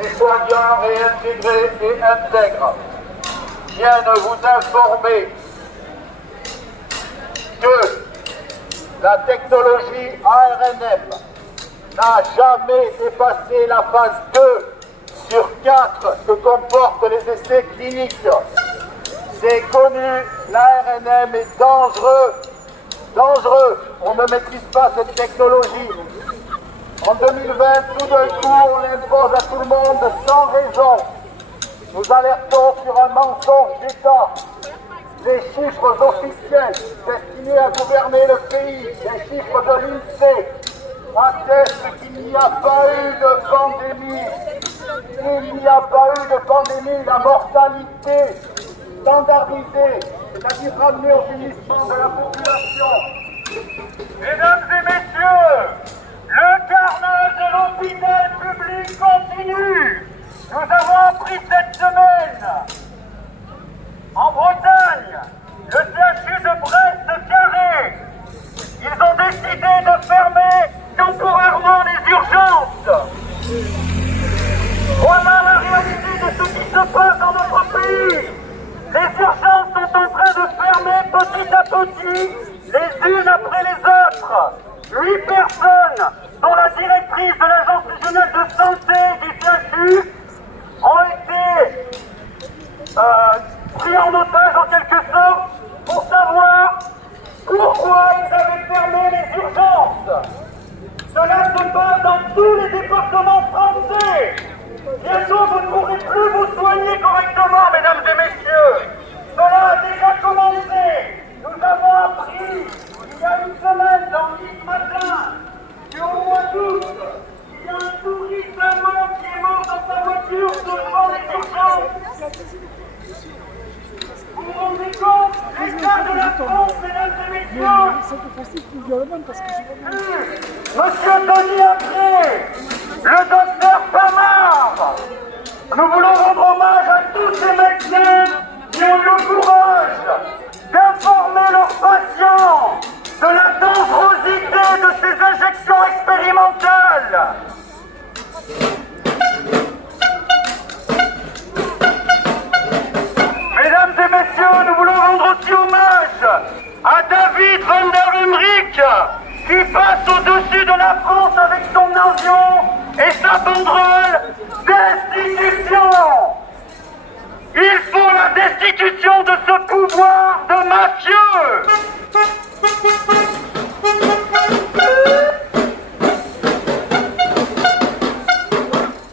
Les soignants réintégrés et intègres viennent vous informer que la technologie ARNM n'a jamais dépassé la phase 2 sur 4 que comportent les essais cliniques. C'est connu, l'ARNM est dangereux. Dangereux, on ne maîtrise pas cette technologie. En 2020, tout d'un coup, on l'impose à tout le monde sans raison. Nous alertons sur un mensonge d'État. Les chiffres officiels destinés à gouverner le pays, les chiffres de l'INSEE, attestent qu'il n'y a pas eu de pandémie. Il n'y a pas eu de pandémie. La mortalité standardisée, c'est-à-dire ramenée au vieillissement de la population. Mesdames et messieurs, le carnage de l'hôpital public continue. Nous avons appris cette semaine, en Bretagne, le CHU de Brest-Carré, ils ont décidé de fermer temporairement les urgences. Voilà la réalité de ce qui se passe dans notre pays. Les urgences sont en train de fermer petit à petit, les unes après les autres. 8 personnes, dont la directrice de l'Agence régionale de santé du CHU, ont été pris en otage en quelque sorte pour savoir pourquoi ils avaient fermé les urgences. Cela se passe dans tous les départements français. Bientôt vous ne pourrez plus vous soigner correctement, mesdames et messieurs. Cela a déjà commencé. Nous avons appris il y a une semaine dans Nice Matin qu'au mois d'août, il y a un touriste allemand qui est mort dans sa voiture devant les urgences. Vous vous rendez compte? L'état de la France, mesdames et messieurs. Monsieur Tony Agré, le docteur Pamard, nous voulons rendre hommage à tous ces médecins qui ont eu le courage d'informer leurs patients de la dangerosité de ces injections expérimentales. Mesdames et messieurs, nous voulons rendre aussi hommage à David Van der Umrik, qui passe au-dessus de la France avec son avion et sa banderole destitution. Il faut la destitution de ce pouvoir de mafieux.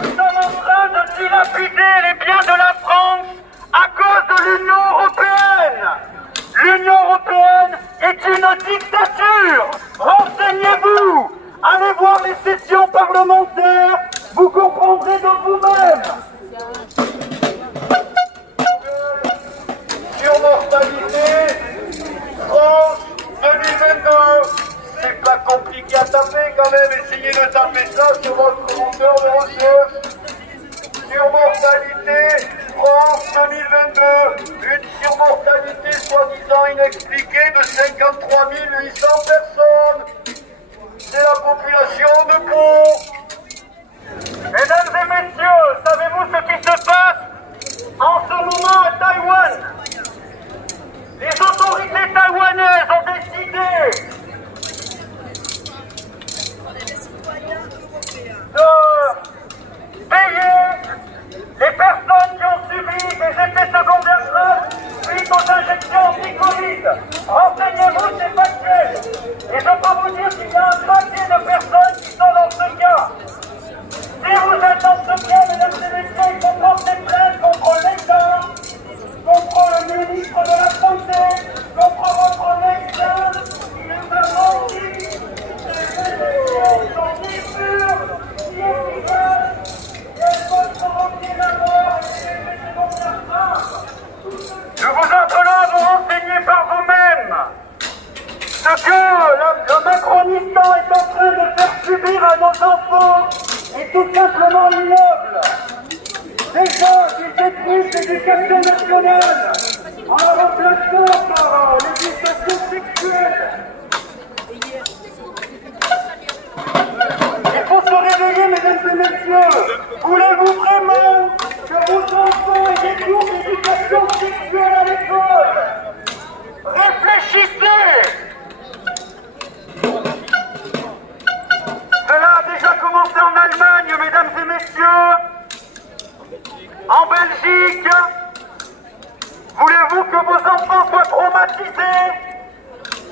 Nous sommes en train de dilapider les biens de la France à cause de l'Union européenne. L'Union européenne est une dictature. Renseignez-vous. Allez voir les sessions parlementaires. Vous comprendrez de vous-même. Surmortalité, France 2022. C'est pas compliqué à taper quand même. Essayez de taper ça sur votre moteur de recherche. Surmortalité, France 2022. Une surmortalité soi-disant inexpliquée de 53 800 personnes. C'est la population de Pau. Mesdames et messieurs, savez-vous ce qui se passe en ce moment à Taïwan? Les autorités taïwanaises ont décidé de payer les personnes qui ont subi des effets secondaires graves suite aux injections anti-Covid. Renseignez-vous, c'est factuel. Et je peux vous dire qu'il y a un paquet de personnes qui sont dans ce cas. Si vous êtes dans ce cas, mesdames et messieurs, il faut porter plainte contre l'État, contre le ministre de la Santé, contre votre médecin, qui nous a menti. Ces injections sont ni pures, ni efficaces, et elles peuvent provoquer la mort et des effets secondaires graves. Nous vous appelons à vous renseigner par vous-même. Ce que le Macronistan est en train de faire subir à nos enfants est tout simplement ignoble. Déjà qu'ils détruisent l'éducation nationale en la remplaçant par l'éducation sexuelle. mesdames et messieurs, voulez-vous vraiment que vos enfants aient des cours d'éducation sexuelle à l'école? Réfléchissez! Cela a déjà commencé en Allemagne, mesdames et messieurs. En Belgique, voulez-vous que vos enfants soient traumatisés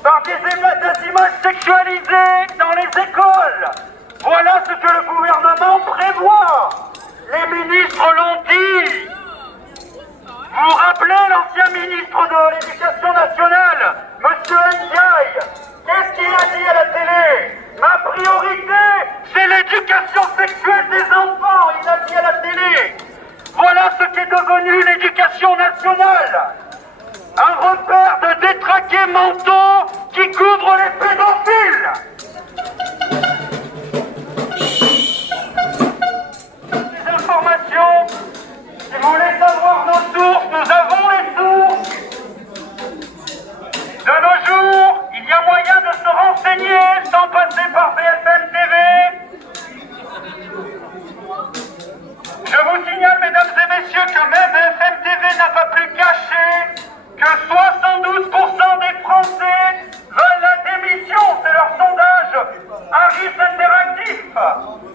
par des images sexualisées dans les écoles? Voilà ce que le gouvernement prévoit. Les ministres l'ont dit. Vous vous rappelez l'ancien ministre de l'Éducation nationale, M. Ndiaye? Qu'est-ce qu'il a dit à la télé? Ma priorité, c'est l'éducation sexuelle des enfants, il a dit à la télé. Voilà ce qu'est devenu l'éducation nationale. Un repère de détraqués mentaux qui couvre les pédophiles. Des informations, si vous voulez savoir nos sources, nous avons les sources. De nos jours, il y a moyen de se renseigner sans passer par BFM TV. Je vous signale, mesdames et messieurs, que même BFM TV n'a pas pu cacher que 72% des Français veulent la démission. C'est leur sondage Harris Interactif.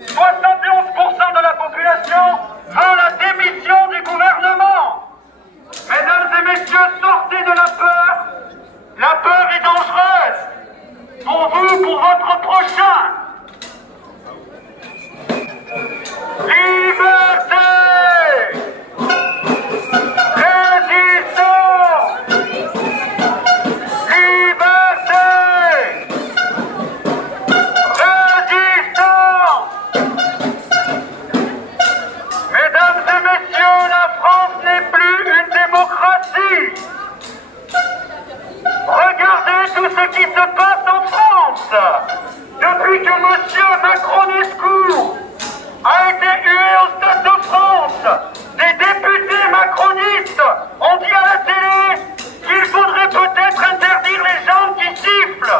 71% de la population veut la démission du gouvernement. Mesdames et messieurs, sortez de la peur. La peur est dangereuse. Pour vous, pour votre prochain. Liberté! Résistance! Liberté! Résistance! Mesdames et messieurs, la France n'est plus une démocratie. Regardez tout ce qui se passe en France. Depuis que M. Macronescu a été hué au Stade de France, des députés macronistes ont dit à la télé qu'il faudrait peut-être interdire les gens qui sifflent.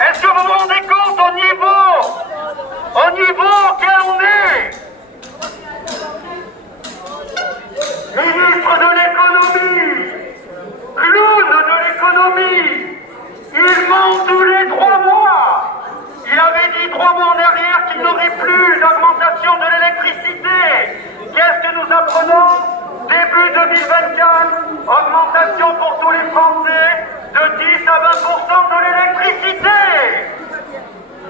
Est-ce que vous vous rendez compte au niveau auquel on est? Ministre de l'économie, clown de l'économie, il ment tous les 3 mois. Il avait dit 3 mois en arrière qu'il n'aurait plus d'augmentation de l'électricité. Qu'est-ce que nous apprenons? Début 2024, augmentation pour tous les Français de 10 à 20% de l'électricité.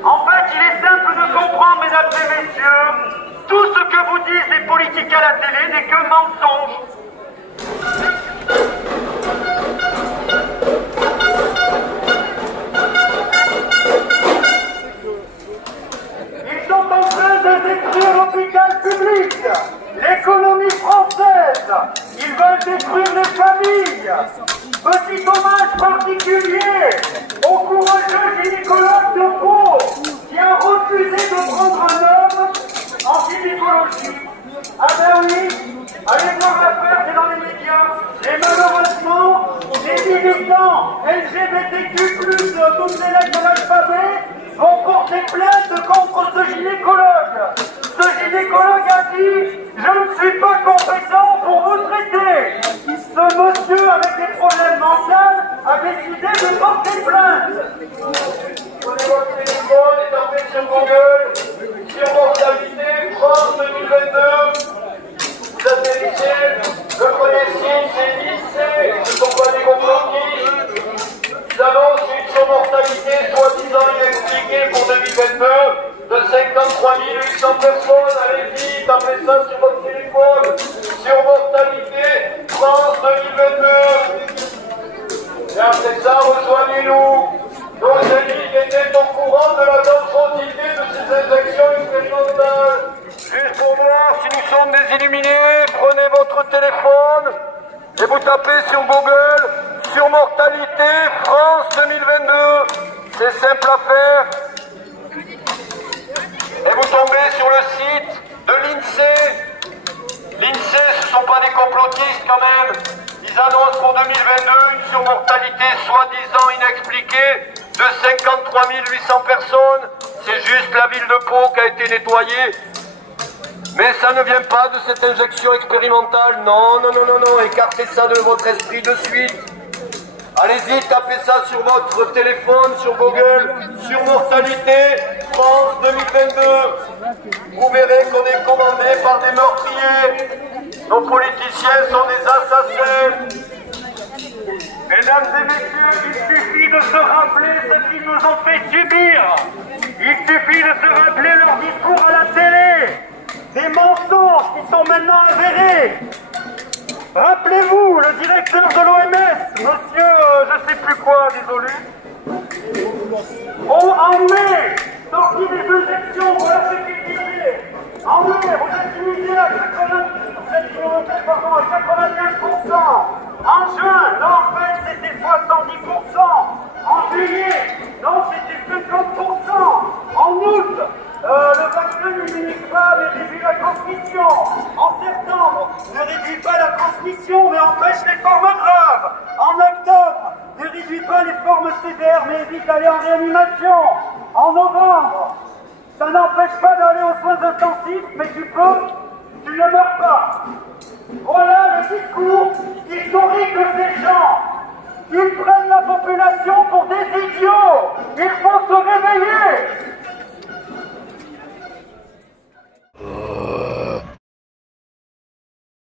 En fait, il est simple de comprendre, mesdames et messieurs, tout ce que vous disent les politiques à la télé n'est que mensonge. Ils sont en train de détruire l'hôpital public, l'économie française. Ils veulent détruire les familles. Petit hommage particulier au courageux gynécologue de Pau qui a refusé de prendre un homme en gynécologie. Ah ben oui, allez voir l'affaire, c'est dans les médias. Et malheureusement, les militants LGBTQ+, toutes les lettres de l'alphabet, vont porter plainte contre ce gynécologue. Ce gynécologue a dit « Je ne suis pas compétent pour vous traiter ». Ce monsieur avec des problèmes mentaux a décidé de porter plainte. Prenez votre téléphone et tapez sur Google, sur Mortalité, France 2022. Vous atterrissez, le premier site c'est l'INSEE, ce ne sont pas des complotistes. Ils annoncent une surmortalité soi-disant inexpliquée pour 2022 de 53 800 personnes. Allez-y, tapez ça sur votre téléphone, surmortalité, France 2022. Et après ça, rejoignez-nous. Nos amis étaient au courant de la dangerosité de ces injections expérimentales. Juste pour voir si nous sommes des illuminés, prenez votre téléphone et vous tapez sur Google sur Mortalité France 2022. C'est simple à faire. Et vous tombez sur le site de l'INSEE. L'INSEE, ce ne sont pas des complotistes quand même. Ils annoncent pour 2022 une surmortalité soi-disant inexpliquée de 53 800 personnes. C'est juste la ville de Pau qui a été nettoyée. Mais ça ne vient pas de cette injection expérimentale. Non, non, non, non, non. Écartez ça de votre esprit de suite. Allez-y, tapez ça sur votre téléphone, sur Google, sur Mortalité, France 2022. Vous verrez qu'on est commandé par des meurtriers. Nos politiciens sont des assassins. Mesdames et messieurs, il suffit de se rappeler ce qu'ils nous ont fait subir. Il suffit de se rappeler leur discours à la télé. Des mensonges qui sont maintenant avérés. Rappelez-vous, le directeur de l'OMS, monsieur, je sais plus quoi, désolé, en mai, sorti des injections, voilà ce qu'il disait. En mai, vous êtes immunisé à 95%. En juin, non, en fait, c'était 70%. En juillet, non, c'était 50%. En août, le vaccin ne limite pas, mais réduit la transmission. En septembre, ne réduit pas la transmission, mais empêche les formes graves. En octobre, ne réduit pas les formes sévères, mais évite d'aller en réanimation. En novembre, ça n'empêche pas d'aller aux soins intensifs, mais tu ne meurs pas. Voilà le discours historique de ces gens. Ils prennent la population pour des idiots. Il faut se réveiller.